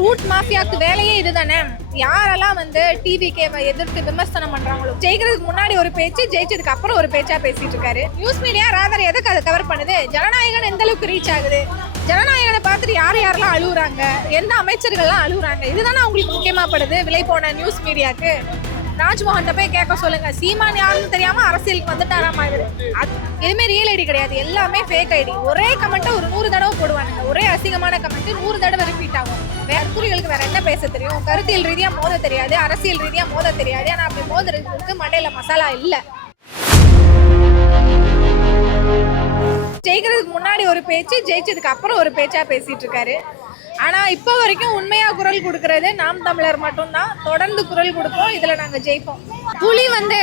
Root மாஃபியாக்கு வேலையே இதுதானே. யாரெல்லாம் வந்து டிவிகேவை எதிர்த்து விமர்சனம் பண்றாங்களோ, ஜெயிக்கிறதுக்கு முன்னாடி ஒரு பேச்சு, ஜெயிச்சதுக்கு அப்புறம் ஒரு பேச்சா பேசிட்டு இருக்காரு. நியூஸ் மீடியா ராதர் எதுக்கு அதை கவர் பண்ணுது? ஜனநாயகன் எந்த அளவுக்கு ரீச் ஆகுது, ஜனநாயகனை பார்த்துட்டு யாரெல்லாம் அழுகுறாங்க, எந்த அமைச்சர்கள்லாம் அழுகுறாங்க, இதுதானே அவங்களுக்கு முக்கியமா படுது. விலை போன நியூஸ் மீடியாக்கு ராஜ்மோகன் போய் கேட்க சொல்லுங்க. சீமான் யாருன்னு தெரியாம அரசியலுக்கு வந்துட்டாராமா இவரு. எதுவுமே ரியல் ஐடி கிடையாது, எல்லாமே ஃபேக் ஐடி. ஒரே கமெண்ட்டை ஒரு 100 தடவை போடுவானுங்க. ஒரே அசிங்கமான கமெண்ட் 100 தடவை ரிப்பீட் ஆகும். வேற குறிகளுக்கு வேற என்ன பேச தெரியும்? கருத்தியல் ரீதியா மோத தெரியாது, அரசியல் ரீதியா மோத தெரியாது. ஆனா அப்படி மோதுறதுக்கு மண்டையில மசாலா இல்ல. ஜெயிக்கிறதுக்கு முன்னாடி ஒரு பேச்சு, ஜெயிச்சதுக்கு அப்புறம் ஒரு பேச்சா பேசிட்டு இருக்காரு. ஆனா இப்போ வரைக்கும் உண்மையா குரல் கொடுக்கறது நாம் தமிழர் மட்டும்தான். தொடர்ந்து குரல் கொடுப்போம், இதுல நாங்க ஜெயிப்போம். புலி வந்து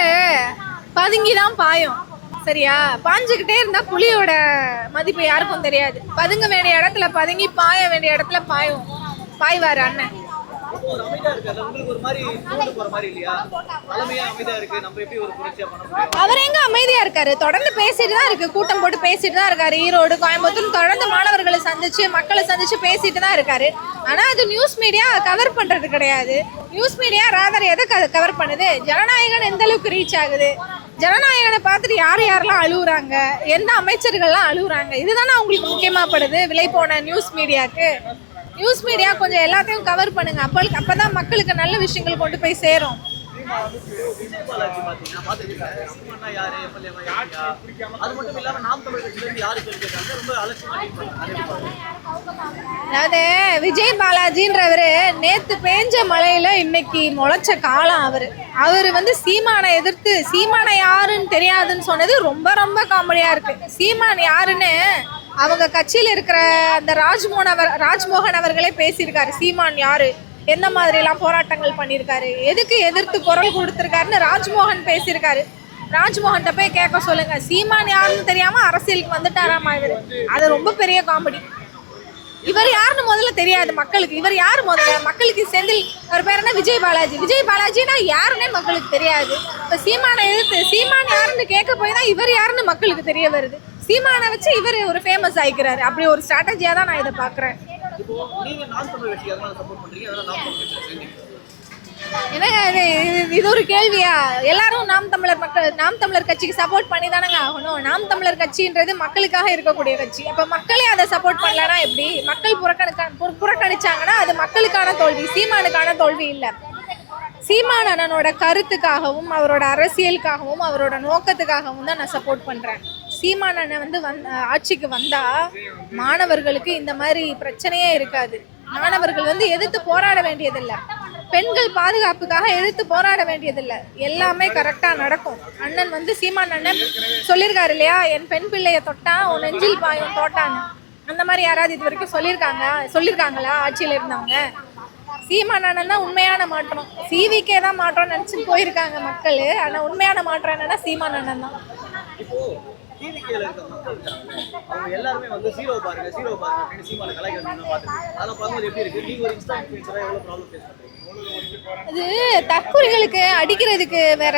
பதுங்கிதான் பாயும், சரியா? பாஞ்சுக்கிட்டே இருந்தா புலியோட மதிப்பு யாருக்கும் தெரியாது. பதுங்க வேண்டிய இடத்துல பதுங்கி, பாய வேண்டிய இடத்துல பாய்வாரு அண்ணன். அவர் எங்க அமைதியா இருக்காரு? தொடர்ந்து பேசிட்டு தான் இருக்கு, கூட்டம் போட்டு பேசிட்டு தான் இருக்காரு. ஈரோடு, கோயம்புத்தூர் தொடர்ந்து மாணவர்களை சந்திச்சு, மக்களை சந்திச்சு பேசிட்டு தான் இருக்காரு. ஆனா அது நியூஸ் மீடியா கவர் பண்றது கிடையாது. நியூஸ் மீடியா ராதர் எதுக்கு அதை கவர் பண்ணுது? ஜனநாயகன் எந்த அளவுக்கு ரீச் ஆகுது, ஜனநாயகனை பார்த்துட்டு யாரெல்லாம் அழுகுறாங்க, எந்த அமைச்சர்கள்லாம் அழுகுறாங்க, இதுதானே அவங்களுக்கு முக்கியமா படுது. விலை போன நியூஸ் மீடியாக்கு நியூஸ் மீடியா கொஞ்சம் எல்லாத்தையும் கவர் பண்ணுங்க. அப்பதான் மக்களுக்கு நல்ல விஷயங்கள் கொண்டு போய் சேரும். அதாவது விஜய் பாலாஜின்றவரு நேத்து பேஞ்ச மழையில இன்னைக்கு முளைச்ச காலம். அவரு வந்து சீமானை எதிர்த்து, சீமானை யாருன்னு தெரியாதுன்னு சொன்னது ரொம்ப ரொம்ப காமெடியா இருக்கு. சீமான் யாருன்னு அவங்க கட்சியில் இருக்கிற அந்த ராஜ்மோகன் அவர்களே பேசியிருக்காரு. சீமான் யாரு, எந்த மாதிரி எல்லாம் போராட்டங்கள் பண்ணியிருக்காரு, எதுக்கு எதிர்த்து குரல் கொடுத்திருக்காருன்னு ராஜ்மோகன் பேசியிருக்காரு. ராஜ்மோகன் போய் கேட்க சொல்லுங்க. சீமான் யாருன்னு தெரியாம அரசியலுக்கு வந்துட்டாராமா இவரு. அது ரொம்ப பெரிய காமெடி. இவர் யாருன்னு முதல்ல தெரியாது மக்களுக்கு. இவர் யாரு முதல்ல மக்களுக்கு? செந்தில், அவர் பேர் என்ன? விஜய் பாலாஜி. விஜய் பாலாஜினா யாருன்னே மக்களுக்கு தெரியாது. இப்ப சீமானை எதிர்த்து சீமான் யாருன்னு கேட்க போய் தான் இவர் யாருன்னு மக்களுக்கு தெரிய வருது. சீமானை வச்சு இவர் ஒரு ஃபேமஸ் ஆகிக்கிறாரு. அப்படி ஒரு ஸ்ட்ராட்டஜியா தான் நான் இதை பாக்குறேன். என்னங்க இது ஒரு கேள்வியா? எல்லாரும் நாம் தமிழர் கட்சிக்கு சப்போர்ட் பண்ணி தானங்க ஆகணும். நாம் தமிழர் கட்சின்றது மக்களுக்காக இருக்கக்கூடிய கட்சி. அப்ப மக்களே அதை சப்போர்ட் பண்ணலன்னா எப்படி? மக்கள் புறக்கணிச்சாங்கன்னா அது மக்களுக்கான தோல்வி, சீமானுக்கான தோல்வி இல்லை. சீமான் அண்ணனோட கருத்துக்காகவும் அவரோட அரசியலுக்காகவும் அவரோட நோக்கத்துக்காகவும் தான் நான் சப்போர்ட் பண்றேன். சீமான் அண்ணன் வந்து ஆட்சிக்கு வந்தா மாணவர்களுக்கு இந்த மாதிரி பிரச்சனையே இருக்காது. மாணவர்கள் வந்து எதிர்த்து போராட வேண்டியதில்லை, பெண்கள் பாதுகாப்புக்காக எதிர்த்து போராட வேண்டியதில்லை, எல்லாமே கரெக்டா நடக்கும். அண்ணன் வந்து சீமான் அண்ணன் சொல்லியிருக்காரு இல்லையா, என் பெண் பிள்ளைய தொட்டா உன் நெஞ்சில் பாயும் தோட்டான்னு. அந்த மாதிரி யாராவது இது வரைக்கும் சொல்லியிருக்காங்களா ஆட்சியில் இருந்தவங்க? சீமான் அண்ணன் தான் உண்மையான மாற்றம். சிவிகே தான் மாற்றம் நினைச்சு போயிருக்காங்க மக்கள். ஆனா உண்மையான மாற்றம் என்னன்னா சீமான் அண்ணன் தான். அது தற்கொலைகளுக்கு அடிக்கிறதுக்கு வேற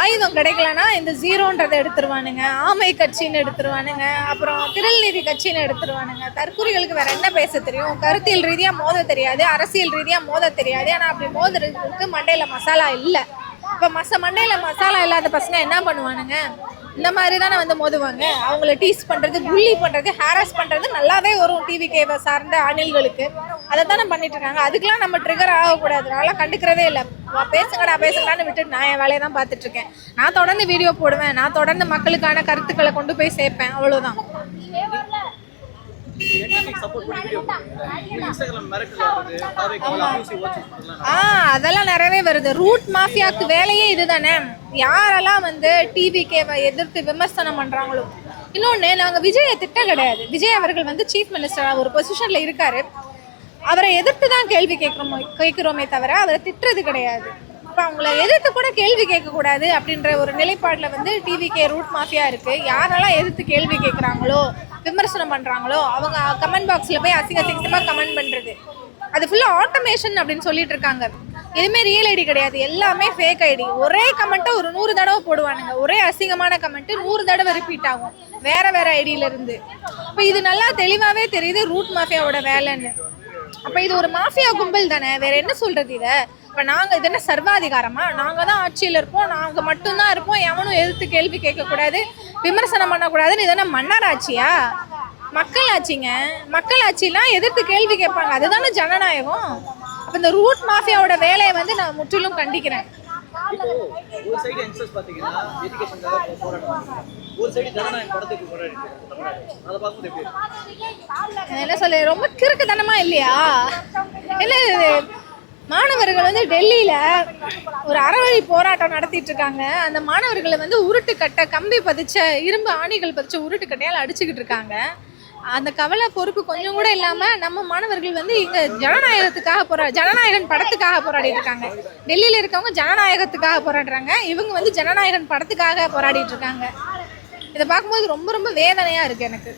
ஆயுதம் கிடைக்கலன்னா இந்த ஜீரோன்றதை எடுத்துருவானுங்க, ஆமை கட்சின்னு எடுத்துருவானுங்க, அப்புறம் திருநீதி கட்சின்னு எடுத்துருவானுங்க. தற்கொலைகளுக்கு வேற என்ன பேச தெரியும்? கருத்தியல் ரீதியா மோத தெரியாது, அரசியல் ரீதியா மோத தெரியாது. ஆனா அப்படி மோதுறதுக்கு மண்டையில மசாலா இல்ல. இப்ப மண்டையில மசாலா இல்லாத பசங்க என்ன பண்ணுவானுங்க? இந்த மாதிரி தானே வந்து மோதுவாங்க. அவங்கள டீஸ் பண்றது, புள்ளி பண்றது, ஹாரஸ் பண்றது நல்லாவே வரும் டிவிகேவை சார்ந்த அணில்களுக்கு. அதை தானே பண்ணிட்டு இருக்காங்க. அதுக்கெல்லாம் நம்ம ட்ரிகர் ஆகக்கூடாது. நான்லாம் கண்டுக்கிறதே இல்லை. பேசுங்கடான்னு விட்டுட்டு நான் என் வேலையை தான் பார்த்துட்டு இருக்கேன். நான் தொடர்ந்து வீடியோ போடுவேன், நான் தொடர்ந்து மக்களுக்கான கருத்துக்களை கொண்டு போய் சேர்ப்பேன், அவ்வளவுதான். அதெல்லாம் நிறையவே வருது. ரூட் மாஃபியாக்கு வேலையே இதுதானே. யாரெல்லாம் வந்து டிவிகேவை எதிர்த்து விமர்சனம் பண்றாங்களோ. இன்னொன்னு, நாங்க விஜயை திட்ட கிடையாது. விஜய் அவர்கள் வந்து சீஃப் மினிஸ்டரா ஒரு பொசிஷன்ல இருக்காரு. அவரை எதிர்த்து தான் கேள்வி கேட்கிறோமே தவிர அவரை திட்டுறது கிடையாது. இப்போ அவங்கள எதிர்த்து கூட கேள்வி கேட்கக்கூடாது அப்படின்ற ஒரு நிலைப்பாட்டில் வந்து டிவிகே ரூட் மாஃபியா இருக்குது. யாரெல்லாம் எதிர்த்து கேள்வி கேட்குறாங்களோ, விமர்சனம் பண்ணுறாங்களோ, அவங்க கமெண்ட் பாக்ஸில் போய் அசிங்கமாக கமெண்ட் பண்ணுறது, அது ஃபுல்லாக ஆட்டோமேஷன் அப்படின்னு சொல்லிட்டு இருக்காங்க. எதுவுமே ரியல் ஐடி கிடையாது, எல்லாமே ஃபேக் ஐடி. ஒரே கமெண்ட்டை ஒரு 100 தடவை போடுவானுங்க. ஒரே அசிங்கமான கமெண்ட்டு 100 தடவை ரிப்பீட் ஆகும் வேற வேற ஐடியில இருந்து. இப்போ இது நல்லா தெளிவாகவே தெரியுது ரூட் மாஃபியாவோட வேலைன்னு. அப்ப இது ஒரு மாஃபியா கும்பல் தானே, வேற என்ன சொல்றது இத? இப்ப நாங்க இது என்ன சர்வாதிகாரமா? நாங்க தான் ஆட்சியில இருப்போம், நாங்க மட்டும்தான் இருப்போம், எவனும் எதிர்த்து கேள்வி கேட்கக்கூடாது, விமர்சனம் பண்ணக்கூடாதுன்னு இதென்ன மன்னர் ஆட்சியா? மக்கள் ஆட்சிங்க. மக்கள் ஆட்சிலாம் எதிர்த்து கேள்வி கேட்பாங்க, அதுதானே ஜனநாயகம். அப்ப இந்த ரூட் மாஃபியாவோட வேலையை வந்து நான் முற்றிலும் கண்டிக்கிறேன். இப்போ ஒரு சைடு யங்ஸ்டர்ஸ் பாத்தீங்கன்னா எஜுகேஷனுக்காக போராட்டம் பண்றாங்க. ஒரு சைடு ஜனநாயகம் படத்துக்கு போராடிட்டு இருக்காங்க. அதை பார்க்கும்போது எப்படி இருக்கு? என்ன சொல்ல, ரொம்ப கிறுக்குத்தனமா இல்லையா? என்ன இது? மாணவர்கள் வந்து டெல்லியில ஒரு அறவழி போராட்டம் நடத்திட்டு இருக்காங்க. அந்த மாணவர்களை வந்து உருட்டுக்கட்டை, கம்பி பதிச்ச இரும்பு ஆணிகள் பதிச்ச உருட்டுக்கட்டையால் அடிச்சுக்கிட்டு இருக்காங்க. அந்த கவலை பொறுப்பு கொஞ்சம் கூட இல்லாம நம்ம மாணவர்கள் வந்து இங்க ஜனநாயகத்துக்காக ஜனநாயகன் படத்துக்காக போராடிட்டு இருக்காங்க. டெல்லியில இருக்கவங்க ஜனநாயகத்துக்காக போராடுறாங்க, இவங்க வந்து ஜனநாயகன் படத்துக்காக போராடிட்டு இருக்காங்க. இதை பார்க்கும்போது ரொம்ப ரொம்ப வேதனையா இருக்கு எனக்கு.